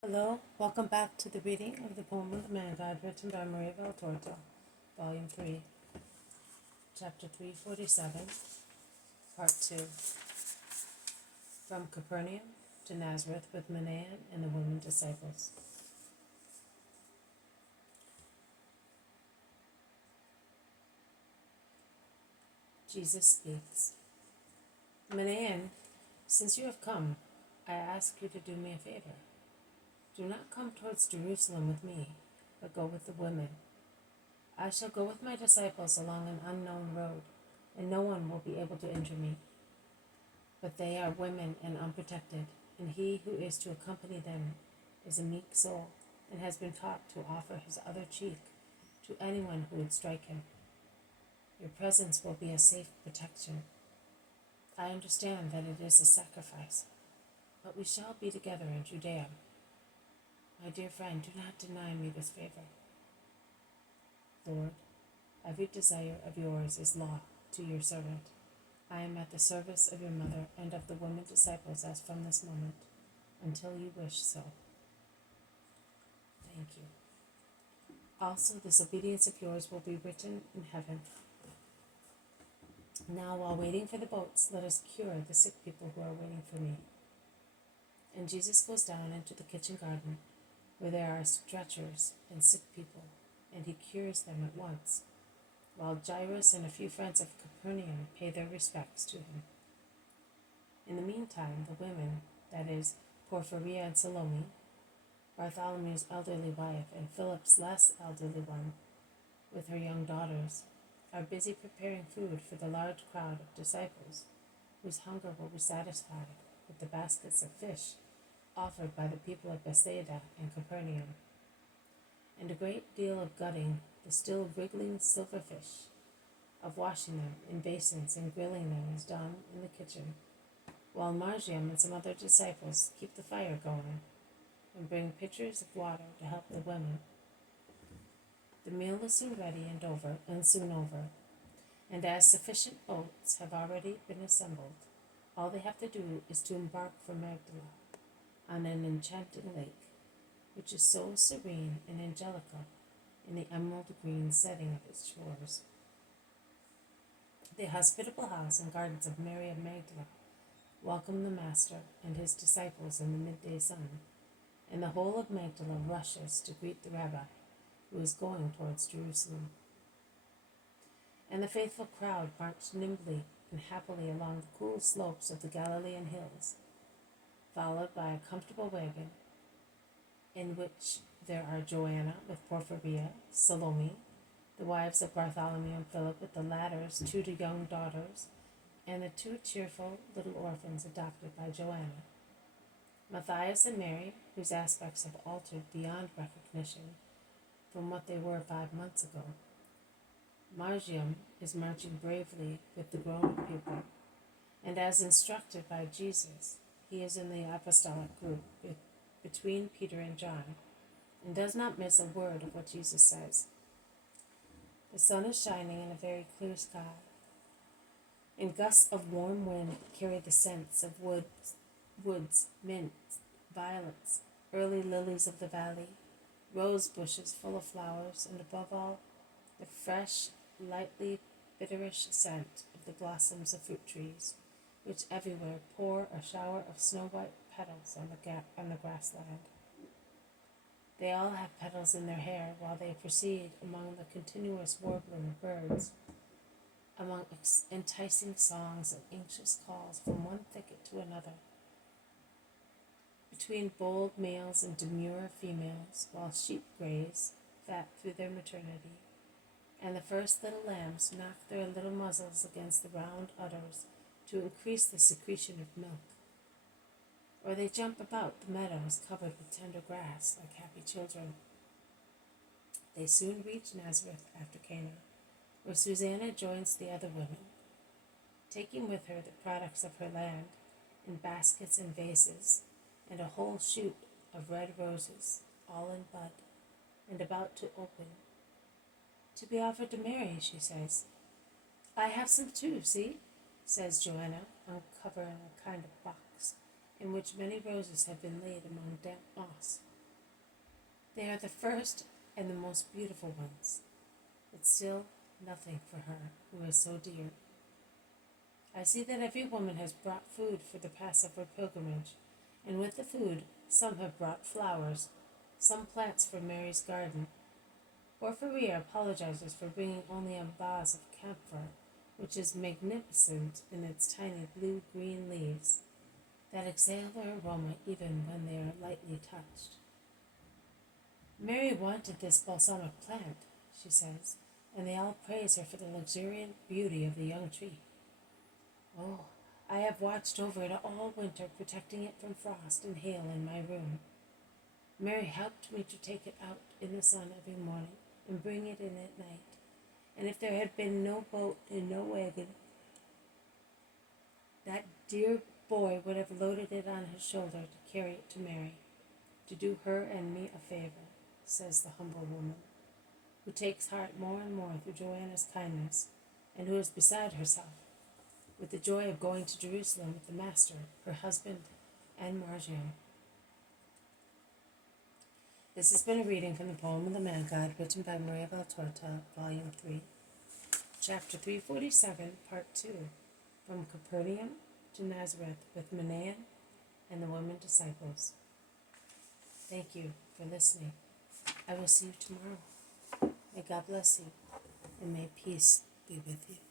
Hello, welcome back to the reading of the poem of the Man God written by Maria Valtorta, Volume 3, Chapter 347, Part 2. From Capernaum to Nazareth with Manaen and the women disciples. Jesus speaks. Manaen, since you have come, I ask you to do me a favor. Do not come towards Jerusalem with me, but go with the women. I shall go with my disciples along an unknown road, and no one will be able to injure me. But they are women and unprotected, and he who is to accompany them is a meek soul, and has been taught to offer his other cheek to anyone who would strike him. Your presence will be a safe protection. I understand that it is a sacrifice, but we shall be together in Judea. My dear friend, do not deny me this favor. Lord, every desire of yours is law to your servant. I am at the service of your mother and of the women disciples as from this moment, until you wish so. Thank you. Also, this obedience of yours will be written in heaven. Now, while waiting for the boats, let us cure the sick people who are waiting for me. And Jesus goes down into the kitchen garden, where there are stretchers and sick people, and he cures them at once, while Jairus and a few friends of Capernaum pay their respects to him. In the meantime, the women, that is, Porphyria and Salome, Bartholomew's elderly wife and Philip's less elderly one, with her young daughters, are busy preparing food for the large crowd of disciples, whose hunger will be satisfied with the baskets of fish offered by the people of Bethsaida and Capernaum, and a great deal of gutting the still wriggling silverfish, of washing them in basins and grilling them is done in the kitchen, while Margium and some other disciples keep the fire going and bring pitchers of water to help the women. The meal is soon ready and soon over, and as sufficient boats have already been assembled, all they have to do is to embark for Magdala on an enchanting lake, which is so serene and angelical in the emerald green setting of its shores. The hospitable house and gardens of Mary of Magdala welcome the Master and his disciples in the midday sun, and the whole of Magdala rushes to greet the Rabbi, who is going towards Jerusalem. And the faithful crowd marched nimbly and happily along the cool slopes of the Galilean hills, followed by a comfortable wagon, in which there are Joanna with Porphyria, Salome, the wives of Bartholomew and Philip, with the latter's two young daughters, and the two cheerful little orphans adopted by Joanna, Matthias and Mary, whose aspects have altered beyond recognition from what they were 5 months ago. Margium is marching bravely with the grown-up people, and as instructed by Jesus, he is in the apostolic group between Peter and John, and does not miss a word of what Jesus says. The sun is shining in a very clear sky, and gusts of warm wind carry the scents of woods, mint, violets, early lilies of the valley, rose bushes full of flowers, and above all, the fresh, lightly bitterish scent of the blossoms of fruit trees, which everywhere pour a shower of snow-white petals on the grassland. They all have petals in their hair while they proceed among the continuous warbling of birds, among enticing songs and anxious calls from one thicket to another, between bold males and demure females, while sheep graze, fat through their maternity, and the first little lambs knock their little muzzles against the round udders to increase the secretion of milk. Or they jump about the meadows covered with tender grass like happy children. They soon reach Nazareth after Cana, where Susanna joins the other women, taking with her the products of her land in baskets and vases, and a whole shoot of red roses, all in bud, and about to open. To be offered to Mary, she says. I have some too, see, says Joanna, uncovering a kind of box in which many roses had been laid among damp moss. They are the first and the most beautiful ones, but still nothing for her who is so dear. I see that every woman has brought food for the Passover pilgrimage, and with the food some have brought flowers, some plants from Mary's garden. Porphyria apologizes for bringing only a vase of camphor, which is magnificent in its tiny blue-green leaves that exhale their aroma even when they are lightly touched. Mary wanted this balsamic plant, she says, and they all praise her for the luxuriant beauty of the young tree. Oh, I have watched over it all winter, protecting it from frost and hail in my room. Mary helped me to take it out in the sun every morning and bring it in at night. And if there had been no boat and no wagon, that dear boy would have loaded it on his shoulder to carry it to Mary, to do her and me a favor, says the humble woman, who takes heart more and more through Joanna's kindness, and who is beside herself with the joy of going to Jerusalem with the Master, her husband, and Margion. This has been a reading from the poem of the Man God, written by Maria Valtorta, Volume 3, Chapter 347, Part 2, From Capernaum to Nazareth with Manaen and the women disciples. Thank you for listening. I will see you tomorrow. May God bless you, and may peace be with you.